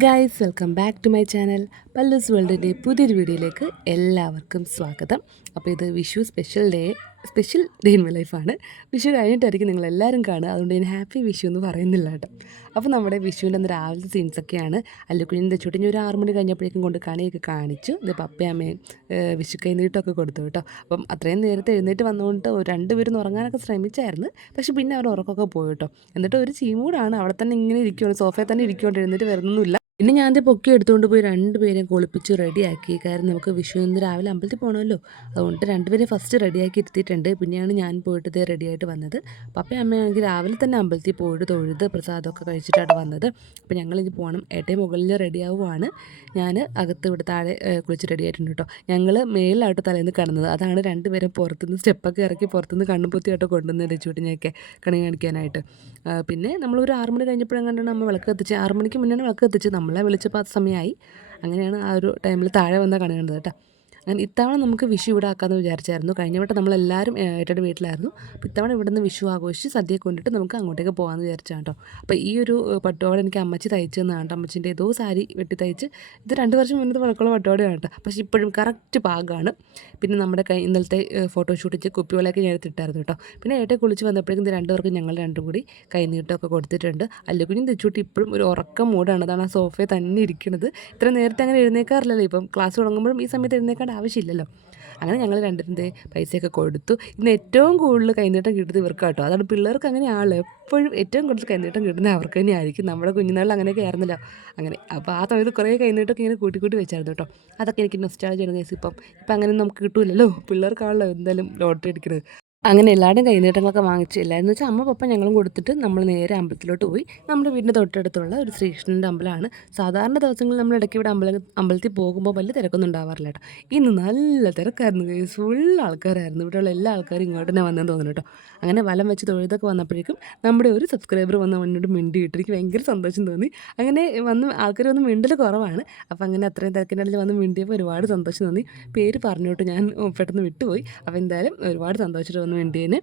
Guys, welcome back to my channel. പല്ലൂസ് വേൾഡിൻ്റെ പുതിയൊരു വീഡിയോയിലേക്ക് എല്ലാവർക്കും സ്വാഗതം. അപ്പോൾ ഇത് Vishu special day in my ലൈഫാണ്. വിഷു കഴിഞ്ഞിട്ടായിരിക്കും നിങ്ങളെല്ലാവരും കാണുക, അതുകൊണ്ട് ഞാൻ ഹാപ്പി വിഷു എന്ന് പറയുന്നില്ല കേട്ടോ. അപ്പോൾ നമ്മുടെ വിഷുവിൻ്റെ അന്ന് രാവിലത്തെ സീൻസൊക്കെയാണ്. അല്ലുക്കുഞ്ഞിന് തെച്ചുട്ടിഞ്ഞ് ഒരു 6 മണി കഴിഞ്ഞപ്പോഴേക്കും കൊണ്ട് കണിയൊക്കെ കാണിച്ചു. ഇത് പപ്പയമ്മയും വിഷു കൈനീട്ടമൊക്കെ കൊടുത്തു കേട്ടോ. അപ്പം അത്രയും നേരത്തെ എഴുന്നേറ്റ് വന്നുകൊണ്ട് രണ്ടുപേരും ഉറങ്ങാനൊക്കെ ശ്രമിച്ചായിരുന്നു. പക്ഷേ പിന്നെ അവർ ഉറക്കമൊക്കെ പോയി കേട്ടോ. എന്നിട്ട് ഒരു ചീമൂടാണ്, അവിടെ തന്നെ ഇങ്ങനെ ഇരിക്കുകയാണ്, സോഫയിൽ തന്നെ ഇരിക്കുകയാണ്, എഴുന്നേറ്റ് വരുന്നൊന്നുമില്ല. പിന്നെ ഞാൻ പൊക്കി എടുത്തുകൊണ്ട് പോയി രണ്ടുപേരെയും കുളിപ്പിച്ച് റെഡിയാക്കി. കാരണം നമുക്ക് വിഷുവിന് രാവിലെ അമ്പലത്തിൽ പോകണമല്ലോ, അതുകൊണ്ട് രണ്ടുപേരെയും ഫസ്റ്റ് റെഡിയാക്കി ഇരുത്തിയിട്ടുണ്ട്. പിന്നെയാണ് ഞാൻ പോയിട്ട് ഇതേ റെഡിയായിട്ട് വന്നത്. പപ്പയും അമ്മയാണെങ്കിൽ രാവിലെ തന്നെ അമ്പലത്തിൽ പോയിട്ട് തൊഴുത് പ്രസാദമൊക്കെ കഴിച്ചിട്ടാണ് വന്നത്. അപ്പോൾ ഞങ്ങളിനി പോകണം. ഏട്ടയും മുകളിൽ റെഡിയാവുകയാണ്. ഞാൻ അകത്ത് ഇവിടെ താഴെ കുളിച്ച് റെഡിയായിട്ടുണ്ട് കേട്ടോ. ഞങ്ങൾ മേലിലായിട്ട് തലേന്ന് കിടന്നത്, അതാണ് രണ്ടുപേരും പുറത്തുനിന്ന് സ്റ്റെപ്പൊക്കെ ഇറക്കി പുറത്തുനിന്ന് കണ്ണുപൊത്തിയായിട്ട് കൊണ്ടുവന്നത് ചൂട്ടിനെയൊക്കെ കണി കാണിക്കാനായിട്ട്. പിന്നെ നമ്മളൊരു 6 മണി കഴിഞ്ഞപ്പോഴെങ്ങാണ്ടാണ് നമ്മൾ വിളക്ക് കത്തിച്ച്, 6 മണിക്ക് മുന്നേ വിളക്ക് കത്തിച്ച്. നമ്മളെ വിളിച്ചപ്പോൾ ആ സമയമായി. അങ്ങനെയാണ് ആ ഒരു ടൈമിൽ താഴെ വന്നാൽ കണി കണ്ടത് കേട്ടോ. അങ്ങനെ ഇത്തവണ നമുക്ക് വിഷു ഇവിടെ ആക്കാമെന്ന് വിചാരിച്ചായിരുന്നു. കഴിഞ്ഞ വട്ടം നമ്മളെല്ലാവരും ഏട്ടയുടെ വീട്ടിലായിരുന്നു. അപ്പോൾ ഇത്തവണ ഇവിടെ നിന്ന് വിഷു ആഘോഷിച്ച് സദ്യ കൊണ്ടിട്ട് നമുക്ക് അങ്ങോട്ടേക്ക് പോകാമെന്ന് വിചാരിച്ചാണ് കേട്ടോ. അപ്പോൾ ഈ ഒരു പട്ടുപാവാട എനിക്ക് അമ്മച്ചി തയ്ച്ചു തന്നതാണ് കേട്ടോ. അമ്മച്ചിൻ്റെ ഏതോ സാരി വെട്ടി തയ്ച്ച്, ഇത് 2 വർഷം മുന്നത്തെ പഴക്കമുള്ള പട്ടുപാവാടയാണ് കേട്ടോ. പക്ഷേ ഇപ്പോഴും കറക്റ്റ് പാകമാണ്. പിന്നെ നമ്മുടെ ഇന്നലത്തെ ഫോട്ടോഷൂട്ടിച്ച് കുപ്പിവെള്ളയൊക്കെ ഞാൻ എടുത്തിട്ടായിരുന്നു കേട്ടോ. പിന്നെ ഏട്ടയെ കുളിച്ച് വന്നപ്പോഴേക്കും ഇത് 2 പേർക്കും ഞങ്ങൾ രണ്ടും കൂടി കൈനീട്ടമൊക്കെ കൊടുത്തിട്ടുണ്ട്. അല്ലുകുഞ്ഞും തെച്ചൂട്ടി ഇപ്പോഴും ഒരു ഉറക്കം മൂടാണ്. അതാണ് ആ സോഫയിൽ തന്നെ ഇരിക്കുന്നത്. ഇത്ര നേരത്തെ അങ്ങനെ എഴുന്നേക്കാറില്ലല്ലോ. ഇപ്പം ക്ലാസ് തുടങ്ങുമ്പോഴും ഈ സമയത്ത് എഴുന്നേക്കാൻ ആവശ്യമില്ലല്ലോ. അങ്ങനെ ഞങ്ങൾ രണ്ടിൻ്റെ പൈസയൊക്കെ കൊടുത്തു. ഇന്ന് ഏറ്റവും കൂടുതൽ കൈനീട്ടം കിട്ടുന്നത് ഇവർക്ക് കേട്ടോ. അതാണ് പിള്ളേർക്ക് അങ്ങനെയാണല്ലോ, എപ്പോഴും ഏറ്റവും കൂടുതൽ കൈനീട്ടം കിട്ടുന്നത് അവർക്ക് തന്നെയായിരിക്കും. നമ്മുടെ കുഞ്ഞുനാളിൽ അങ്ങനെയൊക്കെ ആയിരുന്നല്ലോ. അങ്ങനെ അപ്പോൾ ആ സമയത്ത് കുറേ കൈനീട്ടമൊക്കെ ഇങ്ങനെ കൂട്ടി വെച്ചായിരുന്നു കേട്ടോ. അതൊക്കെ എനിക്ക് നൊസ്റ്റാൾജി ആണ് ഗൈസ്. ഇപ്പം അങ്ങനെ നമുക്ക് കിട്ടില്ലല്ലോ, പിള്ളേർക്കാണല്ലോ എന്തായാലും ലോട്ടറി അടിക്കുന്നത്. അങ്ങനെ എല്ലാവരുടെയും കൈനീട്ടങ്ങളൊക്കെ വാങ്ങിച്ച്, എല്ലാവരും വെച്ചാൽ അമ്മ പപ്പ ഞങ്ങളും കൊടുത്തിട്ട് നമ്മൾ നേരെ അമ്പലത്തിലോട്ട് പോയി. നമ്മുടെ വീടിൻ്റെ തൊട്ടടുത്തുള്ള ഒരു ശ്രീകൃഷ്ണൻ്റെ അമ്പലമാണ്. സാധാരണ ദിവസങ്ങളിൽ നമ്മൾ ഇടയ്ക്ക് ഇവിടെ അമ്പലത്തിൽ പോകുമ്പോൾ വലിയ തിരക്കൊന്നും ഉണ്ടാവാറില്ല കേട്ടോ. ഇന്ന് നല്ല തിരക്കായിരുന്നു, ഫുൾ ആൾക്കാരായിരുന്നു. ഇവിടെയുള്ള എല്ലാ ആൾക്കാരും ഇങ്ങോട്ട് തന്നെ വന്നെന്ന് തോന്നുന്നു കേട്ടോ. അങ്ങനെ വലം വെച്ച് തൊഴുതൊക്കെ വന്നപ്പോഴേക്കും നമ്മുടെ ഒരു സബ്സ്ക്രൈബർ വന്ന് മുന്നോട്ട് മിണ്ടിയിട്ട് എനിക്ക് ഭയങ്കര സന്തോഷം തോന്നി. അങ്ങനെ ആൾക്കാർ വന്ന് മിണ്ടൽ കുറവാണ്. അപ്പോൾ അങ്ങനെ അത്രയും തിരക്കിനിടയിൽ വന്ന് മിണ്ടിയപ്പോൾ ഒരുപാട് സന്തോഷം തോന്നി. പേര് പറഞ്ഞോട്ട് ഞാൻ പെട്ടെന്ന് വിട്ടുപോയി. അപ്പോൾ എന്തായാലും ഒരുപാട് സന്തോഷിച്ചിട്ട് വേണ്ടിയതിന്.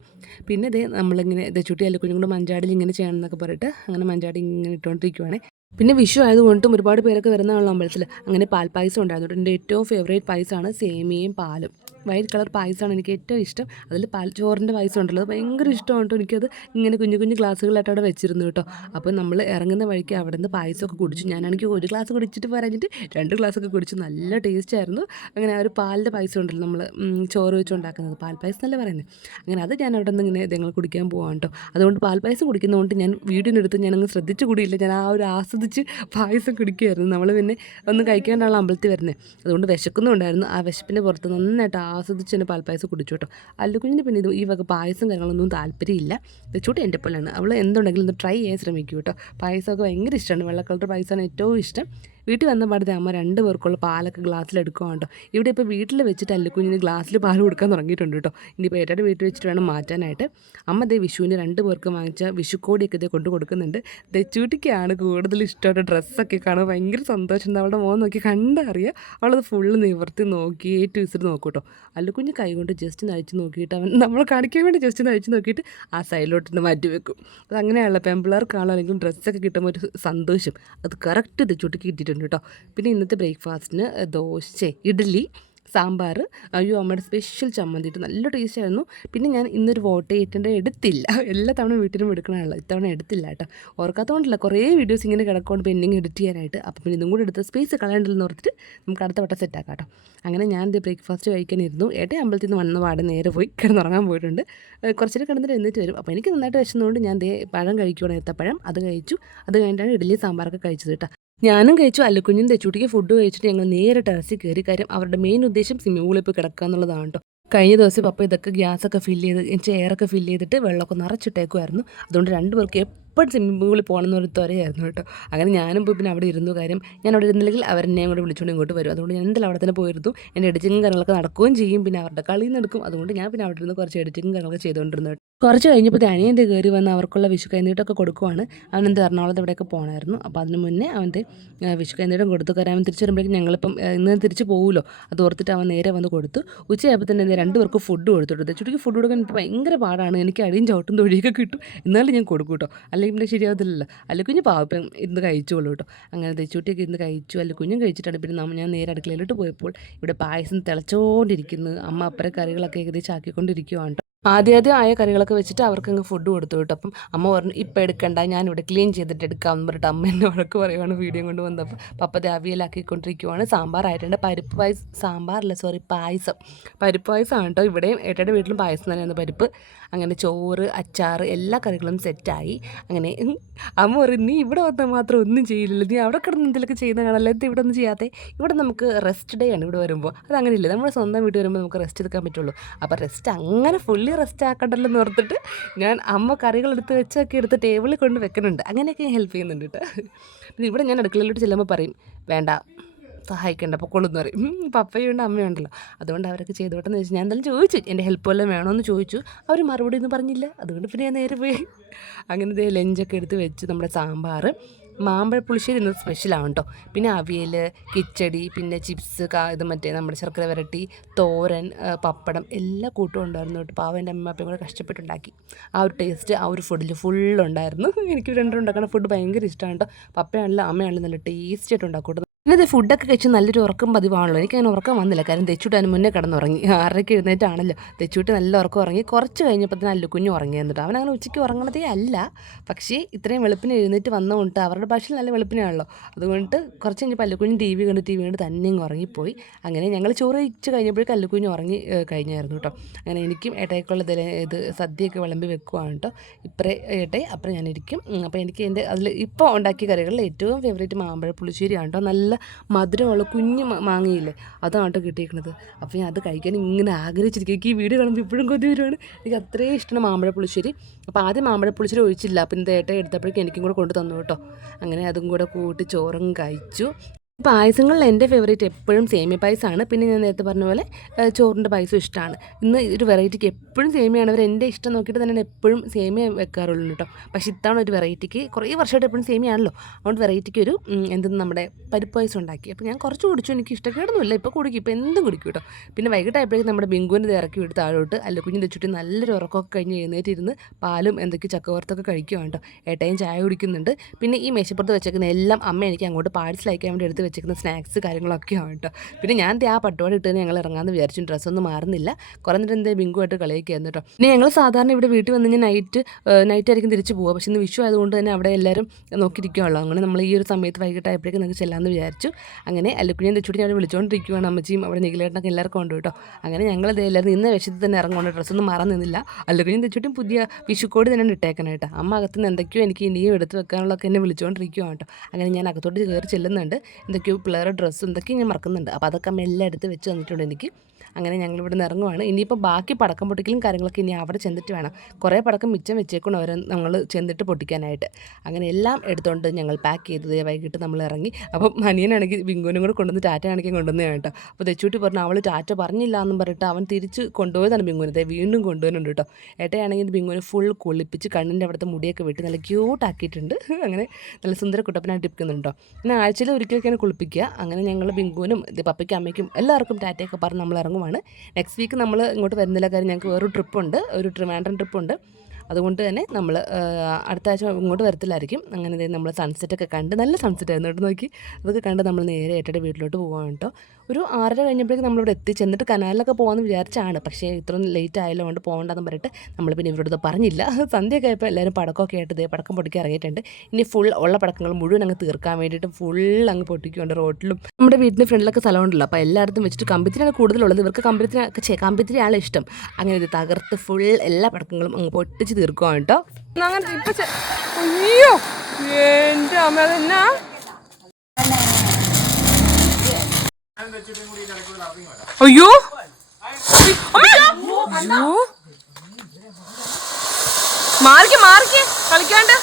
പിന്നെ ഇതേ നമ്മളിങ്ങനെ ചുട്ടി അല്ലുക്കുഞ്ഞും കൂടെ മഞ്ചാടിൽ ഇങ്ങനെ ചെയ്യണം എന്നൊക്കെ പറഞ്ഞിട്ട് അങ്ങനെ മഞ്ചാടി ഇങ്ങനെ ഇട്ടുകൊണ്ടിരിക്കുവാണേ. പിന്നെ വിഷു ആയതുകൊണ്ടും ഒരുപാട് പേരൊക്കെ വരുന്നതാണല്ലോ അമ്പലത്തിൽ. അങ്ങനെ പാൽപ്പായസം ഉണ്ടായിരുന്നു. എൻ്റെ ഏറ്റവും ഫേവറേറ്റ് പായസമാണ് സേമിയയും പാലും. വൈറ്റ് കളർ പായസമാണ് എനിക്ക് ഏറ്റവും ഇഷ്ടം. അതിൽ ചോറിൻ്റെ പായസം ഉണ്ടല്ലോ, അത് ഭയങ്കര ഇഷ്ടമാണ് കേട്ടോ. എനിക്കത് ഇങ്ങനെ കുഞ്ഞു കുഞ്ഞു ഗ്ലാസ്സുകളായിട്ട് അവിടെ വെച്ചിരുന്നു കേട്ടോ. അപ്പോൾ നമ്മൾ ഇറങ്ങുന്ന വഴിക്ക് അവിടെ നിന്ന് പായസമൊക്കെ കുടിച്ചു. ഞാനാണെങ്കിൽ ഒരു ഗ്ലാസ് കുടിച്ചിട്ട് പറഞ്ഞിട്ട് 2 ഗ്ലാസ്സൊക്കെ കുടിച്ചു. നല്ല ടേസ്റ്റ് ആയിരുന്നു. അങ്ങനെ ആ ഒരു പാലിൻ്റെ പായസം ഉണ്ടല്ലോ, നമ്മൾ ചോറ് വെച്ചുണ്ടാക്കുന്നത്, പാൽപ്പായസം എന്നല്ലേ പറയുന്നത്. അങ്ങനെ അത് ഞാൻ അവിടെ നിന്ന് ഇങ്ങനെ ഞങ്ങൾ കുടിക്കാൻ പോകാം കേട്ടോ. അതുകൊണ്ട് പാൽപ്പായസം കുടിക്കുന്നതുകൊണ്ട് ഞാൻ വീടിനടുത്ത് ഞാനങ്ങ് ശ്രദ്ധിച്ചു കൂടിയില്ല. ഞാൻ ആ ഒരു ആസ്വദിച്ച് പായസം കുടിക്കുമായിരുന്നു. നമ്മൾ പിന്നെ ഒന്നും കഴിക്കാനാണ് അമ്പലത്തിൽ വരുന്നത്. അതുകൊണ്ട് വിശക്കുന്നുണ്ടായിരുന്നു. ആ വിശപ്പിൻ്റെ പുറത്ത് നന്നായിട്ട് ആസ്വദിച്ച് തന്നെ പാൽപ്പായസം കുടിച്ചു കേട്ടോ. അല്ലുകുഞ്ഞിന് പിന്നെ ഈ വക പായസം കാര്യങ്ങളൊന്നും താല്പര്യമില്ല. ചൂട്ട് എൻ്റെ പോലെയാണ്, അവൾ എന്തുണ്ടെങ്കിലും ഒന്ന് ട്രൈ ചെയ്യാൻ ശ്രമിക്കും കേട്ടോ. പായസമൊക്കെ ഭയങ്കര ഇഷ്ടമാണ്. വെള്ള കളർ പായസമാണ് ഏറ്റവും ഇഷ്ടം. വീട്ടിൽ വന്ന പാടത്തെ അമ്മ 2 പേർക്കുള്ള പാലൊക്കെ ഗ്ലാസ്സിലെടുക്കുകയാണ് കേട്ടോ. ഇവിടെ ഇപ്പോൾ വീട്ടിൽ വെച്ചിട്ട് അല്ലുക്കുഞ്ഞിന് ഗ്ലാസ്സിൽ പാൽ കൊടുക്കാൻ തുടങ്ങിയിട്ടുണ്ട് കേട്ടോ. ഇനിയിപ്പോൾ ഏട്ടയുടെ വീട്ടിൽ വെച്ചിട്ട് വേണം മാറ്റാനായിട്ട്. അമ്മ ദേ വിഷുവിന് 2 പേർക്ക് വാങ്ങിച്ച വിഷുക്കോടിയൊക്കെ ഇതേ കൊണ്ട് കൊടുക്കുന്നുണ്ട്. തെച്ചൂട്ടിക്കാണ് കൂടുതൽ ഇഷ്ടമായിട്ട് ഡ്രസ്സൊക്കെ കാണുമ്പോൾ ഭയങ്കര സന്തോഷം. അവളുടെ മോൻ നോക്കി കണ്ടറിയാം. അവളത് ഫുള്ള് നിവർത്തി നോക്കി വിസിറ്റ് നോക്കും കേട്ടോ. അല്ലുക്കുഞ്ഞ് കൈ കൊണ്ട് ജസ്റ്റ് നഴിച്ച് നോക്കിയിട്ട് അവൻ നമ്മളെ കാണിക്കാൻ വേണ്ടി ജസ്റ്റ് നഴിച്ച് നോക്കിയിട്ട് ആ സൈഡിലോട്ട് മാറ്റി വെക്കും. അത് അങ്ങനെയാണല്ലോ പെൺപിള്ളേർക്കാണോ അല്ലെങ്കിൽ ഡ്രസ്സൊക്കെ കിട്ടുമ്പോൾ ഒരു സന്തോഷം. അത് കറക്റ്റ് തെച്ചൂട്ടിക്ക് കിട്ടിയിട്ടുണ്ട് കേട്ടോ. പിന്നെ ഇന്നത്തെ ബ്രേക്ക്ഫാസ്റ്റിന് ഇഡ്ഡലി, സാമ്പാർ, അയ്യോ അമ്മയുടെ സ്പെഷ്യൽ ചമ്മന്തി ഇട്ട് നല്ല ടേസ്റ്റ് ആയിരുന്നു. പിന്നെ ഞാൻ ഇന്നൊരു വോട്ട് ചെയ്തിട്ട് എടുത്തില്ല. എല്ലാ തവണ വീട്ടിലും എടുക്കണമല്ലോ, ഇത്തവണ എടുത്തില്ല കേട്ടോ. ഓർക്കാത്തതുകൊണ്ടല്ല, കുറേ വീഡിയോസ് ഇങ്ങനെ കിടക്കൊണ്ട് പെൻഡിങ് എഡിറ്റ് ചെയ്യാനായിട്ട്. അപ്പം പിന്നെ ഇതും കൂടെ എടുത്ത് സ്പേസ് കളയണ്ടല്ലെന്ന് ഓർത്തിട്ട് നമുക്ക് അടുത്ത വട്ടം സെറ്റാക്കാം കേട്ടോ. അങ്ങനെ ഞാൻ ഇത് ബ്രേക്ക്ഫാസ്റ്റ് കഴിക്കാനിരുന്നു. ഏട്ടൻ അമ്പലത്തിൽ നിന്ന് വന്ന പാടെ നേരെ പോയി കിടന്നുറങ്ങാൻ പോയിട്ടുണ്ട്. കുറച്ചേരം കിടന്നിട്ട് എന്നിട്ട് വരും. അപ്പോൾ എനിക്ക് നന്നായിട്ട് വിശന്നതുകൊണ്ട് ഞാൻ പഴം കഴിക്കുകയാണ്, ഏത്തപ്പഴം. അത് കഴിച്ചു. അത് കഴിഞ്ഞിട്ടാണ് ഇഡ്ഡലി സാമ്പാറൊക്കെ കഴിച്ചത് കേട്ടോ. ഞാനും കഴിച്ചു. അല്ലുക്കുഞ്ഞും തെച്ചൂട്ടിക്ക് ഫുഡ് കഴിച്ചിട്ട് ഞങ്ങൾ നേരെ ടെറസിൽ കയറി. കാര്യം അവരുടെ മെയിൻ ഉദ്ദേശം സ്വിമ്മിംഗ് പൂളിൽ പോയി കിടക്കുക എന്നുള്ളതാണ് കേട്ടോ. കഴിഞ്ഞ ദിവസം പപ്പ ഇതൊക്കെ ഗ്യാസൊക്കെ ഫില്ല് ചെയ്ത് ചെയറൊക്കെ ഫില്ല് ചെയ്തിട്ട് വെള്ളമൊക്കെ നിറച്ചിട്ടേക്കുമായിരുന്നു. അതുകൊണ്ട് 2 പേർക്ക് എപ്പോഴും സ്വിമ്മിംഗ് പൂളിൽ പോകണമെന്ന് ഒരു ത്വരയായിരുന്നു കേട്ടോ. അങ്ങനെ ഞാനും പോയി പിന്നെ അവിടെ ഇരുന്നു. കാര്യം ഞാൻ അവിടെ ഇരുന്നില്ലെങ്കിൽ അവരെന്നെയും കൂടെ വിളിച്ചുകൊണ്ട് ഇങ്ങോട്ട് വരും. അതുകൊണ്ട് ഞാൻ എന്തായാലും അവിടെ തന്നെ പോയിരുന്നു. എൻ്റെ എഡിറ്റിങ്ങും കാര്യങ്ങളൊക്കെ നടക്കുകയും ചെയ്യും. പിന്നെ അവരുടെ കളിയിൽ നടക്കും. അതുകൊണ്ട് ഞാൻ പിന്നെ അവിടെ ഇരുന്ന് കുറച്ച് എഡിറ്റിങ്ങും കാര്യങ്ങളൊക്കെ ചെയ്തുകൊണ്ടിരുന്നു. കുറച്ച് കഴിഞ്ഞപ്പോൾ അനിയൻ്റെ കയറി വന്ന് അവർക്കുള്ള വിഷു കൈനീട്ടമൊക്കെ കൊടുക്കുവാണ്. അവനെന്ത് എറണാകുളത്ത് ഇവിടെയൊക്കെ പോകണമായിരുന്നു. അപ്പോൾ അതിന് മുന്നേ അവൻ്റെ വിഷു കൈനീട്ടം കൊടുത്തു. കാര്യം അവൻ തിരിച്ചു വരുമ്പോഴേക്കും ഞങ്ങളിപ്പം ഇന്ന് തിരിച്ച് പോകുമല്ലോ, അത് ഓർത്തിട്ട് അവൻ നേരെ വന്ന് കൊടുത്തു. ഉച്ചയായപ്പോൾ തന്നെ 2 പേർക്ക് ഫുഡ് കൊടുത്തിട്ടുണ്ട്. ചുട്ടിക്ക് ഫുഡ് കൊടുക്കാൻ ഭയങ്കര പാടാണ്. എനിക്ക് അടിയും ചവിട്ടും തൊഴിയൊക്കെ കിട്ടും, എന്നാലും ഞാൻ കൊടുക്കും കേട്ടോ. അല്ലെങ്കിൽ അല്ലെങ്കിൽ പിന്നെ ശരിയാവത്തില്ലല്ലോ. അല്ലുക്കുഞ്ഞ് പാവപ്പം ഇന്ന് കഴിച്ചോളൂ കേട്ടോ. അങ്ങനെ തെച്ചൂട്ടിയൊക്കെ ഇന്ന് കഴിച്ചു. അല്ലുക്കുഞ്ഞും കഴിച്ചിട്ടാണ് പിന്നെ ഞാൻ നേരെ അടുക്കളയിലോട്ട് പോയപ്പോൾ ഇവിടെ പായസം തിളച്ചുകൊണ്ടിരിക്കുന്നു. അമ്മ അപ്പുറം കറികളൊക്കെ ഏകദേശം ആക്കിക്കൊണ്ടിരിക്കുവാണ് കേട്ടോ. ആദ്യം ആയ കറികളൊക്കെ വെച്ചിട്ട് അവർക്കങ്ങ് ഫുഡ് കൊടുത്തു കേട്ടോ. അപ്പം അമ്മ പറഞ്ഞു ഇപ്പം എടുക്കണ്ട, ഞാനിവിടെ ക്ലീൻ ചെയ്തിട്ട് എടുക്കാമെന്ന് പറഞ്ഞിട്ട് അമ്മ എന്നെ വഴക്ക് പറയുവാണ് വീഡിയോ കൊണ്ട് വന്നപ്പോൾ. പപ്പ അവിയലാക്കിക്കൊണ്ടിരിക്കുവാണ്. സാമ്പാറായിട്ടുണ്ട്. പരിപ്പ് പായസം, സാമ്പാറല്ല സോറി പായസം, പരിപ്പ് പായസമാണ് കേട്ടോ. ഇവിടെയും ഏട്ടയുടെ വീട്ടിലും പായസം തന്നെയാണ്, പരിപ്പ്. അങ്ങനെ ചോറ്, അച്ചാറ്, എല്ലാ കറികളും സെറ്റായി. അങ്ങനെ അമ്മ പറയും നീ ഇവിടെ വന്നാൽ മാത്രം ഒന്നും ചെയ്യില്ലല്ലോ, നീ അവിടെ കിടന്ന് എന്തെങ്കിലുമൊക്കെ ചെയ്യുന്ന കാണാമല്ലോ, എന്താ ഇവിടെ ഒന്നും ചെയ്യാതെ. ഇവിടെ നമുക്ക് റെസ്റ്റ് ഡേ ആണ് ഇവിടെ വരുമ്പോൾ. അതങ്ങനെയില്ല, നമ്മൾ സ്വന്തം വീട്ടിൽ വരുമ്പോൾ നമുക്ക് റെസ്റ്റ് എടുക്കാൻ പറ്റുള്ളൂ. അപ്പോൾ റെസ്റ്റ് അങ്ങനെ ഫുള്ളി റെസ്റ്റ് ആക്കണ്ടല്ലോ എന്ന് ഓർത്തിട്ട് ഞാൻ അമ്മ കറികൾ എടുത്ത് ടേബിളിൽ കൊണ്ട് വെക്കുന്നുണ്ട്. അങ്ങനെയൊക്കെ ഹെൽപ്പ് ചെയ്യുന്നുണ്ട് കേട്ടോ. പിന്നെ ഇവിടെ ഞാൻ അടുക്കളയിലോട്ട് ചെല്ലുമ്പോൾ പറയും വേണ്ട സഹായിക്കേണ്ട പൊക്കോളെന്ന് പറയും. പപ്പയുണ്ട് അമ്മയുണ്ടല്ലോ, അതുകൊണ്ട് അവരൊക്കെ ചെയ്തോട്ടെന്ന് ചോദിച്ചു. ഞാൻ എന്തായാലും ചോദിച്ചു എൻ്റെ ഹെൽപ്പ് വല്ലതും വേണമെന്ന് ചോദിച്ചു. അവർ മറുപടി ഒന്നും പറഞ്ഞില്ല. അതുകൊണ്ട് പിന്നെ ഞാൻ നേരെ പോയി അങ്ങനത്തെ ലഞ്ചൊക്കെ എടുത്ത് വെച്ച്. നമ്മുടെ സാമ്പാർ, മാമ്പഴ പുളിശ്ശേരി ഇന്ന് സ്പെഷ്യലാണ് കേട്ടോ. പിന്നെ അവിയൽ, കിച്ചടി, പിന്നെ ചിപ്സ്, ഇത് മറ്റേ നമ്മുടെ ശർക്കര വരട്ടി, തോരൻ, പപ്പടം, എല്ലാ കൂട്ടും ഉണ്ടായിരുന്നു കേട്ടോ. പാവം എൻ്റെ അമ്മ അപ്പയും കൂടെ കഷ്ടപ്പെട്ടുണ്ടാക്കി. ആ ഒരു ടേസ്റ്റ് ആ ഒരു ഫുഡിൽ ഫുള്ളുണ്ടായിരുന്നു. എനിക്ക് രണ്ടും ഉണ്ടാക്കുന്ന ഫുഡ് ഭയങ്കര ഇഷ്ടമാണ് കേട്ടോ. പപ്പയാണെങ്കിലും അമ്മയാണെങ്കിലും നല്ല ടേസ്റ്റ് ആയിട്ട് ഉണ്ടാക്കും കേട്ടോ. പിന്നെ ഫുഡൊക്കെ കഴിച്ച് നല്ലൊരു ഉറക്കം പതിവാണല്ലോ. എനിക്കങ്ങനെ ഉറക്കം വന്നില്ല, കാരണം തെച്ചൂട്ട് അതിന് മുന്നേ കിടന്നുറങ്ങി. 6:30 എഴുന്നേറ്റാണല്ലോ. തെച്ചൂട്ട് നല്ല ഉറക്കം ഉറങ്ങി. കുറച്ച് കഴിഞ്ഞപ്പോൾ തന്നെ അല്ലുക്കുഞ്ഞ് ഉറങ്ങി എന്നിട്ട്. അവനങ്ങനെ ഉച്ചയ്ക്ക് ഉറങ്ങണതേ അല്ല, പക്ഷേ ഇത്രയും വെളുപ്പിന് എഴുന്നേറ്റ് വന്നതുകൊണ്ട് അവരുടെ ഭാഷയിൽ നല്ല വെളുപ്പിനാണല്ലോ. അതുകൊണ്ട് കുറച്ച് കഴിഞ്ഞപ്പോൾ അല്ലുക്കുഞ്ഞ് ടി വി കണ്ട് തന്നെ ഉറങ്ങിപ്പോയി. അങ്ങനെ ഞങ്ങൾ ചോറ് കഴിച്ച് കഴിഞ്ഞപ്പോഴേക്കും അല്ലുക്കുഞ്ഞ് ഉറങ്ങി കഴിഞ്ഞായിരുന്നു കേട്ടോ. അങ്ങനെ എനിക്കും ഏട്ടയ്ക്കുള്ള ഇത് സദ്യയൊക്കെ വിളമ്പി വെക്കുവാണ് കേട്ടോ. ഇപ്പറേ ഏട്ടേ അപ്പുറം ഞാനിരിക്കും. അപ്പോൾ എനിക്ക് എൻ്റെ അതിൽ ഇപ്പോൾ ഉണ്ടാക്കിയ കറികളിൽ ഏറ്റവും ഫേവറേറ്റ് മാമ്പഴ പുളിശ്ശേരിയാണ് കേട്ടോ. നല്ല മധുരമുള്ള കുഞ്ഞ് മാങ്ങയില്ലേ, അതാണ് കേട്ടോ കിട്ടിയിരിക്കുന്നത്. അപ്പോൾ ഞാൻ അത് കഴിക്കാൻ ഇങ്ങനെ ആഗ്രഹിച്ചിരിക്കും. എനിക്ക് ഈ വീഡിയോ കാണുമ്പോൾ ഇപ്പോഴും കൊതി വരുവാണ്. എനിക്ക് അത്രയും ഇഷ്ടമാണ് മാമ്പഴ പുളിശ്ശേരി. അപ്പോൾ ആദ്യം മാമ്പഴ പുളിശ്ശേരി ഒഴിച്ചില്ല, അപ്പം ഇത് ഏട്ട എടുത്തപ്പോഴേക്കും എനിക്കും കൂടെ കൊണ്ട് തന്നു കേട്ടോ. അങ്ങനെ അതും കൂടെ കൂട്ടി ചോറും കഴിച്ചു. പായസങ്ങളിൽ എൻ്റെ ഫേവറേറ്റ് എപ്പോഴും സേമിയ പായസമാണ്. പിന്നെ ഞാൻ നേരത്തെ പറഞ്ഞ പോലെ ചോറിൻ്റെ പായസം ഇഷ്ടമാണ്. ഇന്ന് ഒരു വെറൈറ്റിക്ക് എപ്പോഴും സേമിയാണ്. അവർ എൻ്റെ ഇഷ്ടം നോക്കിയിട്ട് തന്നെ എപ്പോഴും സേമിയ വെക്കാറുള്ളൂ കേട്ടോ. പക്ഷേ ഇത്തവണ ഒരു വെറൈറ്റിക്ക്, കുറേ വർഷമായിട്ട് എപ്പോഴും സേമിയാണല്ലോ, അതുകൊണ്ട് വെറൈറ്റിക്ക് ഒരു നമ്മുടെ പരിപ്പ് പായസം ഉണ്ടാക്കി. അപ്പോൾ ഞാൻ കുറച്ച് കുടിച്ചു, എനിക്ക് ഇഷ്ടക്കേടൊന്നുമില്ല. ഇപ്പോൾ കുടിക്കും, ഇപ്പോൾ എന്തും കുടിക്കും കേട്ടോ. പിന്നെ വൈകിട്ടായപ്പോഴേക്കും നമ്മുടെ ബിങ്കുവിൻ്റെ ഇറക്കി വിട്ട് താഴോട്ട് അല്ലുക്കുഞ്ഞ് തെച്ചിട്ട് നല്ലൊരു ഉറക്കമൊക്കെ കഴിഞ്ഞ് എഴുന്നേറ്റിരുന്ന് പാലും എന്തൊക്കെ ചക്കവറുത്തൊക്കെ കഴിക്കുവാണ് കേട്ടോ. ഏട്ടയും ചായ കുടിക്കുന്നുണ്ട്. പിന്നെ ഈ മേശപ്പുറത്ത് വെച്ചേക്കുന്ന എല്ലാം അമ്മ എനിക്ക് അങ്ങോട്ട് പാഴ്സൽ അയക്കാൻ വേണ്ടി എടുത്ത് വെച്ചിരിക്കുന്ന സ്നാക്സ് കാര്യങ്ങളൊക്കെയാണ് കേട്ടോ. പിന്നെ ഞാൻ ആ പട്ടുപാട് ഇട്ട് ഞങ്ങൾ ഇറങ്ങാമെന്ന് വിചാരിച്ചു. ഡ്രസ്സൊന്നും മാറുന്നില്ല. കുറേ നേരം എന്തേ ബിങ്കുമായിട്ട് കളിയൊക്കെയായിരുന്നു കേട്ടോ. പിന്നെ ഞങ്ങൾ സാധാരണ ഇവിടെ വീട്ടിൽ വന്നു കഴിഞ്ഞാൽ നൈറ്റായിരിക്കും തിരിച്ച് പോകുക. പക്ഷേ ഇന്ന് വിഷു ആയതുകൊണ്ട് തന്നെ അവിടെ എല്ലാവരും നോക്കിയിരിക്കുകയുള്ളൂ. അങ്ങനെ നമ്മൾ ഈ ഒരു സമയത്ത് വൈകിട്ടായപ്പോഴേക്കും നമുക്ക് ചെല്ലാമെന്ന് വിചാരിച്ചു. അങ്ങനെ അല്ലുക്കുഞ്ഞിനെ തെച്ചുകൂടി ഞാൻ വിളിച്ചുകൊണ്ടിരിക്കുകയാണ്. അമ്മച്ചിയും അവിടെ നിഖിലേട്ടനൊക്കെ എല്ലാവർക്കും ഉണ്ട് കേട്ടോ. അങ്ങനെ ഞങ്ങളത് എല്ലാവരും ഇന്ന വേഷത്തിൽ തന്നെ ഇറങ്ങുകൊണ്ട് ഡ്രസ്സൊന്നും മാറാൻ നിന്നില്ല. അല്ലുക്കുഞ്ഞും തെച്ചുകൂട്ടും പുതിയ വിഷുക്കോടി തന്നെ ഇട്ടേക്കണേട്ടോ. അമ്മ അകത്തുനിന്ന് എന്തൊക്കെയോ എനിക്ക് ഇനിയും എടുത്ത് വെക്കാനുള്ളതൊക്കെ എന്നെ വിളിച്ചുകൊണ്ടിരിക്കുകയാണ് കേട്ടോ. അങ്ങനെ ഞാൻ അകത്തോട്ട് കയറി ചെല്ലുന്നുണ്ട്. എന്തൊക്കെയോ പിള്ളേരുടെ ഡ്രസ്സ് എന്തൊക്കെയും ഞാൻ മറക്കുന്നുണ്ട്. അപ്പോൾ അതൊക്കെ അമ്മ എല്ലാം എടുത്ത് വെച്ച് തന്നിട്ടുണ്ട് എനിക്ക്. അങ്ങനെ ഞങ്ങളിവിടെ നിന്ന് ഇറങ്ങുവാണ്. ഇനിയിപ്പോൾ ബാക്കി പടക്കം പൊട്ടിക്കലും കാര്യങ്ങളൊക്കെ ഇനി അവിടെ ചെന്നിട്ട് വേണം. കുറേ പടക്കം മിച്ചം വെച്ചേക്കണം അവർ ഞങ്ങൾ ചെന്നിട്ട് പൊട്ടിക്കാനായിട്ട്. അങ്ങനെ എല്ലാം എടുത്തുകൊണ്ട് ഞങ്ങൾ പാക്ക് ചെയ്തത് വൈകിട്ട് നമ്മൾ ഇറങ്ങി. അപ്പം അനിയനാണെങ്കിൽ ബിങ്കുവിനും കൂടെ കൊണ്ടുവന്ന് ടാറ്റ കാണിക്കാൻ കൊണ്ടുവന്നതാണ് കേട്ടോ. അപ്പോൾ തെച്ചൂട്ടി പറഞ്ഞു അവൾ ടാറ്റ പറഞ്ഞില്ല എന്നും പറഞ്ഞിട്ട് അവൻ തിരിച്ച് കൊണ്ടുപോയതാണ് ബിങ്കുവിനത്തെ. വീണ്ടും കൊണ്ടുവരുന്നുണ്ട് കേട്ടോ. ഏട്ടയാണെങ്കിൽ ബിങ്കുവിനെ ഫുൾ കുളിപ്പിച്ച് കണ്ണിൻ്റെ അവിടുത്തെ മുടിയൊക്കെ വെട്ടി നല്ല ക്യൂട്ടാക്കിയിട്ടുണ്ട്. അങ്ങനെ നല്ല സുന്ദര കുട്ടപ്പനായിട്ട് ഇരിക്കുന്നുണ്ടോ. പിന്നെ ആഴ്ചയിൽ ഒരിക്കലൊക്കെയാണ് കുളിപ്പിക്കുക. അങ്ങനെ ഞങ്ങൾ ബിങ്കുവിനും പപ്പയ്ക്കും അമ്മയ്ക്കും എല്ലാവർക്കും ടാറ്റയൊക്കെ പറഞ്ഞ് നമ്മൾ ഇറങ്ങുവാണ്. നെക്സ്റ്റ് വീക്ക് നമ്മൾ ഇങ്ങോട്ട് വരുന്നില്ല, കാര്യം ഞങ്ങൾക്ക് വേറൊരു ട്രിപ്പുണ്ട്, ഒരു ട്രിവാൻഡ്രം ട്രിപ്പുണ്ട്. അതുകൊണ്ട് തന്നെ നമ്മൾ അടുത്ത ആഴ്ച ഇങ്ങോട്ട് വരത്തില്ലായിരിക്കും. അങ്ങനെ നമ്മൾ സൺസെറ്റൊക്കെ കണ്ട്, നല്ല സൺസെറ്റ് ആയിരുന്നു കേട്ടോ. നോക്കി അതൊക്കെ കണ്ട് നമ്മൾ നേരെ ഏട്ടയുടെ വീട്ടിലോട്ട് പോകാൻ കേട്ടോ. ഒരു 6:30 കഴിഞ്ഞപ്പോഴേക്കും നമ്മളിവിടെ എത്തിച്ച്, എന്നിട്ട് കനാലിലൊക്കെ പോകാമെന്ന് വിചാരിച്ചാണ്. പക്ഷേ ഇത്രയും ലേറ്റ് ആയല്ലോ കൊണ്ട് പോകണ്ടെന്ന് പറഞ്ഞിട്ട് നമ്മൾ പിന്നെ ഇവരോട് പറഞ്ഞില്ല. സന്ധ്യയൊക്കെ ആയപ്പോൾ എല്ലാവരും പടക്കമൊക്കെ ആയിട്ട് പടക്കം പൊട്ടിക്കാൻ ഇറങ്ങിയിട്ടുണ്ട്. ഇനി ഫുൾ ഉള്ള പടക്കങ്ങൾ മുഴുവൻ അങ്ങ് തീർക്കാൻ വേണ്ടിയിട്ട് ഫുൾ അങ്ങ് പൊട്ടിക്കുന്നുണ്ട്. റോഡിലും നമ്മുടെ വീടിൻ്റെ ഫ്രണ്ടിലൊക്കെ സ്ഥലമുണ്ടല്ലോ, അപ്പോൾ എല്ലായിടത്തും വെച്ചിട്ട് കമ്പിത്തിരിയാണ് കൂടുതലുള്ളത്. ഇവർക്ക് കമ്പിത്തിരിയാണ് ഇഷ്ടം. അങ്ങനെ ഇത് തകർത്ത് ഫുൾ എല്ലാ പടക്കങ്ങളും അങ്ങ് പൊട്ടിച്ച് തീർക്കുവാണ് കേട്ടോ. അങ്ങനെ ഇപ്പം അയ്യോ എൻ്റെ അമ്മ അതെന്നാ അയ്യോ മാറിക്ക് കളിക്കാണ്ട്.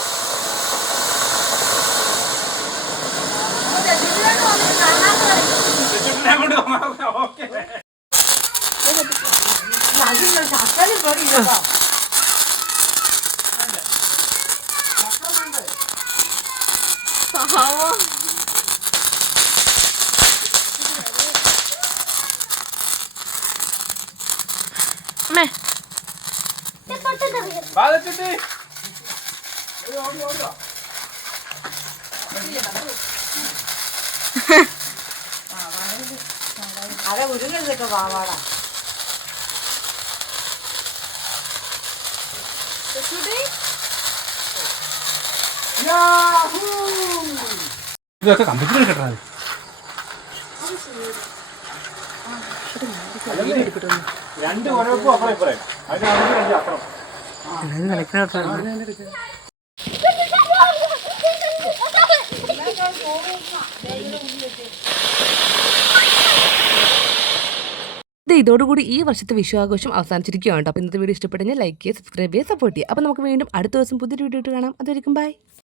അതെ ഉരുങ്ങരുതൊക്കെ പാവാട. ഇതൊക്കെ കമ്പ്യൂട്ടറിൽ കിട്ടണം. രണ്ട് കുഴപ്പം അപ്പുറം ഇപ്പറേ അതിന് അപ്പുറം ഇതോടുകൂടി ഈ വർഷത്തെ വിഷു ആഘോഷം അവസാനിച്ചിരിക്കുകയാണ്. അപ്പോൾ ഇന്നത്തെ വീഡിയോ ഇഷ്ടപ്പെട്ടെങ്കിൽ ലൈക്ക് ചെയ്യുക, സബ്സ്ക്രൈബ് ചെയ്യുക, സപ്പോർട്ട് ചെയ്യുക. അപ്പോൾ നമുക്ക് വീണ്ടും അടുത്ത ദിവസം പുതിയൊരു വീഡിയോ ഇട്ട് കാണാം. അതുവരെയും ബൈ.